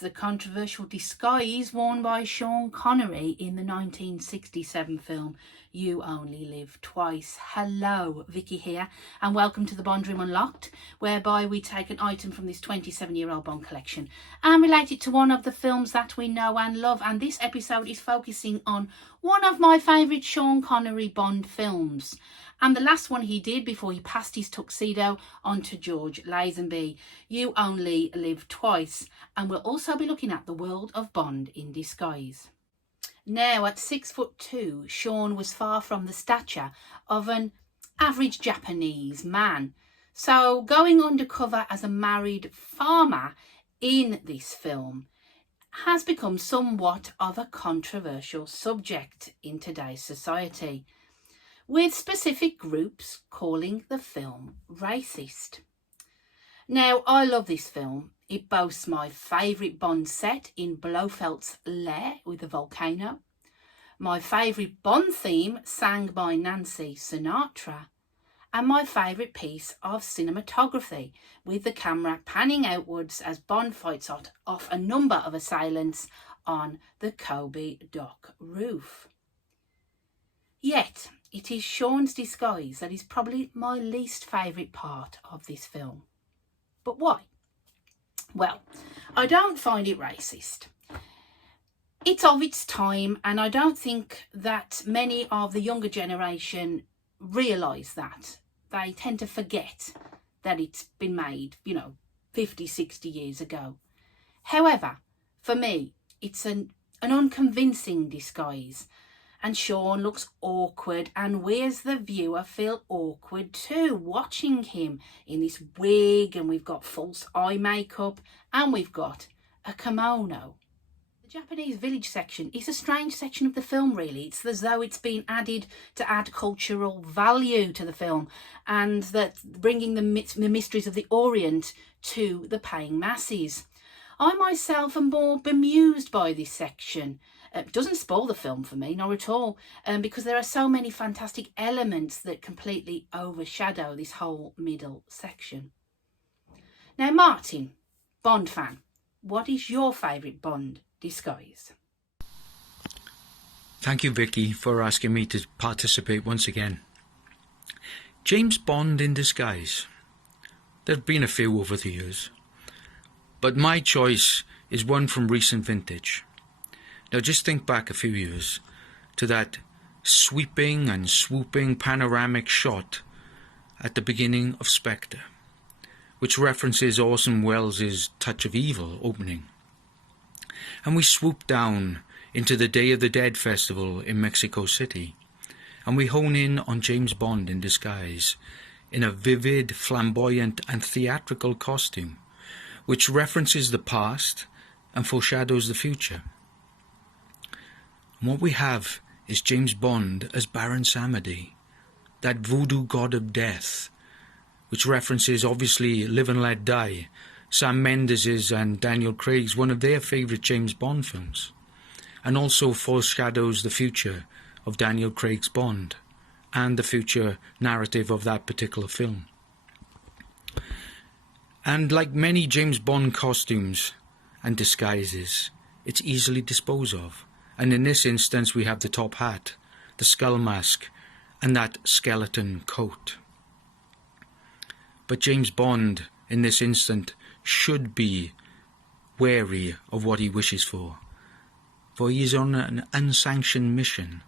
the controversial disguise worn by Sean Connery in the 1967 film You Only Live Twice. Hello, Vicky here, and welcome to the Bond Room Unlocked, whereby we take an item from this 27-year-old Bond collection and relate it to one of the films that we know and love. And this episode is focusing on one of my favourite Sean Connery Bond films, and the last one he did before he passed his tuxedo on to George Lazenby, You Only Live Twice. And we'll also be looking at the world of Bond in disguise. Now, at 6'2", Sean was far from the stature of an average Japanese man. So going undercover as a married farmer in this film has become somewhat of a controversial subject in today's society, with specific groups calling the film racist. Now, I love this film. It boasts my favourite Bond set in Blofeld's lair with the volcano, my favourite Bond theme sang by Nancy Sinatra, and my favourite piece of cinematography with the camera panning outwards as Bond fights off a number of assailants on the Kobe dock roof. Yet, it is Sean's disguise that is probably my least favourite part of this film. But why? Well, I don't find it racist. It's of its time, and I don't think that many of the younger generation realise that. They tend to forget that it's been made, 50, 60 years ago. However, for me, it's an unconvincing disguise. And Sean looks awkward, and we as the viewer feel awkward too, watching him in this wig, and we've got false eye makeup, and we've got a kimono. The Japanese village section is a strange section of the film, really. It's as though it's been added to add cultural value to the film, and that bringing the mysteries of the Orient to the paying masses. I myself am more bemused by this section. It doesn't spoil the film for me, not at all, because there are so many fantastic elements that completely overshadow this whole middle section. Now, Martyn, Bond fan, what is your favourite Bond disguise? Thank you, Vicky, for asking me to participate once again. James Bond in disguise. There have been a few over the years, but my choice is one from recent vintage. Now just think back a few years to that sweeping and swooping panoramic shot at the beginning of Spectre, which references Orson Welles' Touch of Evil opening. And we swoop down into the Day of the Dead festival in Mexico City, and we hone in on James Bond in disguise in a vivid, flamboyant and theatrical costume, which references the past and foreshadows the future. And what we have is James Bond as Baron Samedi, that voodoo god of death, which references obviously Live and Let Die, Sam Mendes's and Daniel Craig's one of their favourite James Bond films, and also foreshadows the future of Daniel Craig's Bond and the future narrative of that particular film. And like many James Bond costumes and disguises, it's easily disposed of. And in this instance, we have the top hat, the skull mask, and that skeleton coat. But James Bond, in this instant, should be wary of what he wishes for he is on an unsanctioned mission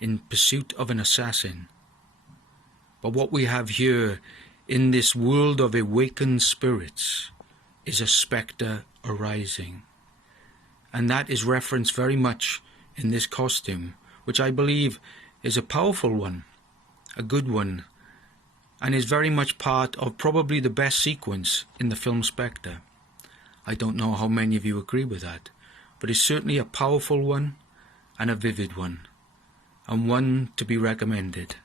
in pursuit of an assassin. But what we have here in this world of awakened spirits is a spectre arising. And that is referenced very much in this costume, which I believe is a powerful one, a good one, and is very much part of probably the best sequence in the film Spectre. I don't know how many of you agree with that, but it's certainly a powerful one and a vivid one, and one to be recommended.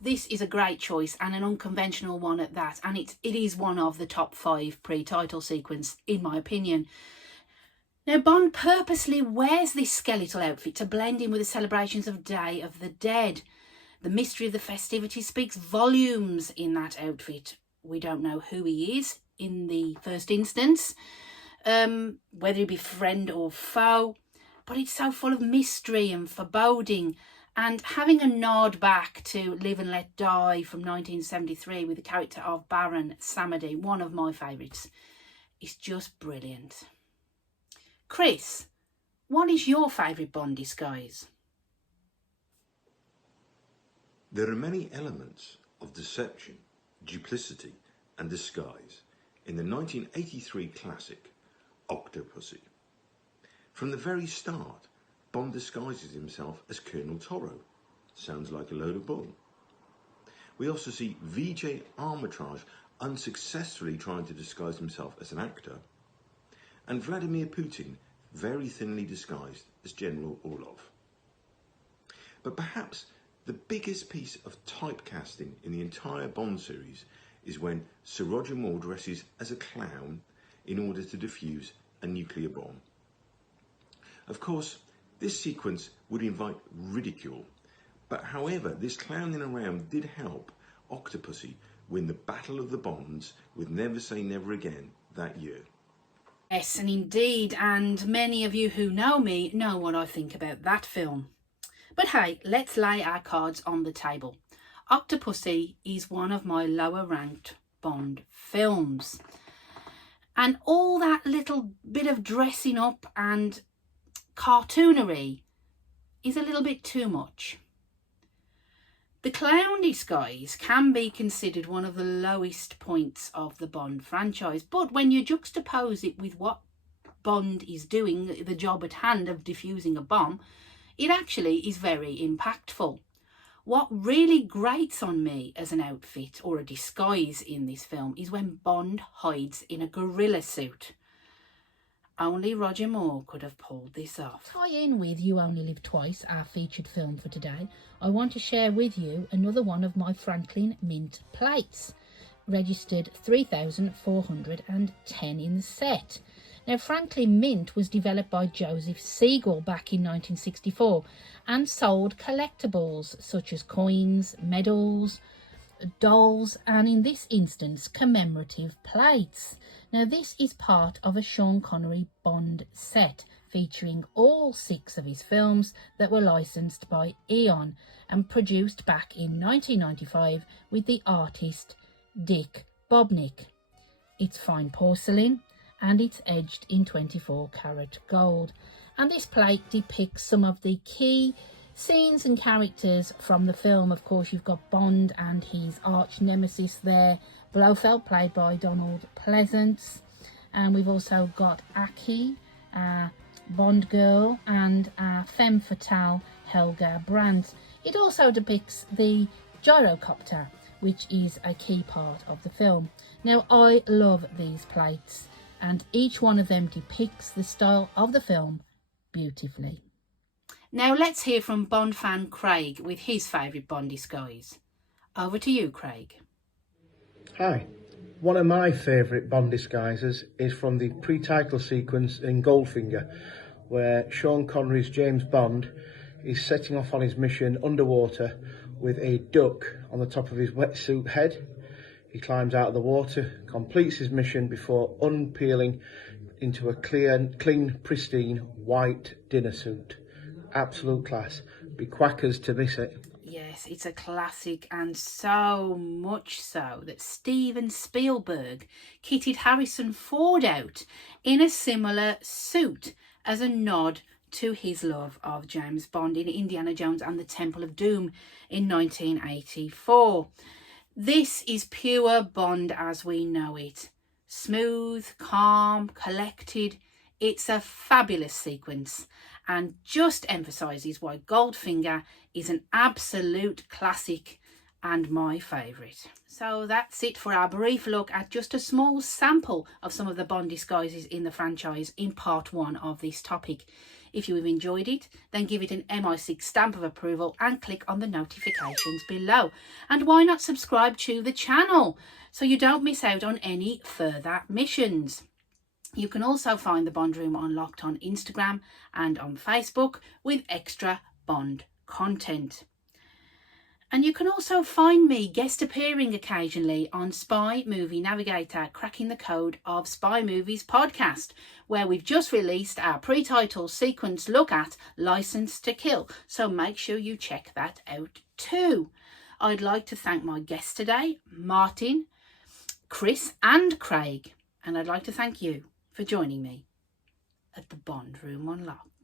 This is a great choice and an unconventional one at that, and it is one of the top 5 pre-title sequence, in my opinion. Now, Bond purposely wears this skeletal outfit to blend in with the celebrations of Day of the Dead. The mystery of the festivities speaks volumes in that outfit. We don't know who he is in the first instance, whether it be friend or foe, but it's so full of mystery and foreboding, and having a nod back to Live and Let Die from 1973 with the character of Baron Samedi, one of my favourites, is just brilliant. Chris, what is your favourite Bond disguise? There are many elements of deception, duplicity and disguise in the 1983 classic Octopussy. From the very start, Bond disguises himself as Colonel Toro. Sounds like a load of bull. We also see Vijay Armitage unsuccessfully trying to disguise himself as an actor, and Vladimir Putin very thinly disguised as General Orlov. But perhaps the biggest piece of typecasting in the entire Bond series is when Sir Roger Moore dresses as a clown in order to defuse a nuclear bomb. Of course, this sequence would invite ridicule, but however, this clowning around did help Octopussy win the Battle of the Bonds with Never Say Never Again that year. Yes, and indeed, and many of you who know me know what I think about that film. But hey, let's lay our cards on the table. Octopussy is one of my lower ranked Bond films. And all that little bit of dressing up and cartoonery is a little bit too much. The clown disguise can be considered one of the lowest points of the Bond franchise, but when you juxtapose it with what Bond is doing, the job at hand of defusing a bomb, it actually is very impactful. What really grates on me as an outfit or a disguise in this film is when Bond hides in a gorilla suit. Only Roger Moore could have pulled this off. Tie in with You Only Live Twice, our featured film for today, I want to share with you another one of my Franklin Mint plates, registered 3,410 in the set. Now, Franklin Mint was developed by Joseph Siegel back in 1964 and sold collectibles such as coins, medals, dolls, and in this instance, commemorative plates. Now, this is part of a Sean Connery Bond set featuring all 6 of his films that were licensed by Eon and produced back in 1995 with the artist Dick Bobnick. It's fine porcelain and it's edged in 24 karat gold. And this plate depicts some of the key scenes and characters from the film. Of course, you've got Bond and his arch nemesis there, Blofeld, played by Donald Pleasance. And we've also got Aki, Bond girl, and femme fatale, Helga Brandt. It also depicts the gyrocopter, which is a key part of the film. Now, I love these plates, and each one of them depicts the style of the film beautifully. Now let's hear from Bond fan Craig with his favourite Bond disguise. Over to you, Craig. Hi. One of my favourite Bond disguises is from the pre-title sequence in Goldfinger, where Sean Connery's James Bond is setting off on his mission underwater with a duck on the top of his wetsuit head. He climbs out of the water, completes his mission before unpeeling into a clean, pristine white dinner suit. Absolute class. Be quackers to miss it. Yes, it's a classic, and so much so that Steven Spielberg kitted Harrison Ford out in a similar suit as a nod to his love of James Bond in Indiana Jones and the Temple of Doom in 1984. This is pure Bond as we know it. Smooth, calm, collected. It's a fabulous sequence and just emphasises why Goldfinger is an absolute classic and my favourite. So that's it for our brief look at just a small sample of some of the Bond disguises in the franchise in part 1 of this topic. If you have enjoyed it, then give it an MI6 stamp of approval and click on the notifications below. And why not subscribe to the channel so you don't miss out on any further missions. You can also find the Bond Room Unlocked on Instagram and on Facebook with extra Bond content. And you can also find me guest appearing occasionally on Spy Movie Navigator, Cracking the Code of Spy Movies podcast, where we've just released our pre-title sequence look at License to Kill. So make sure you check that out too. I'd like to thank my guests today, Martyn, Chris and Craig. And I'd like to thank you for joining me at the Bond Room Unlocked.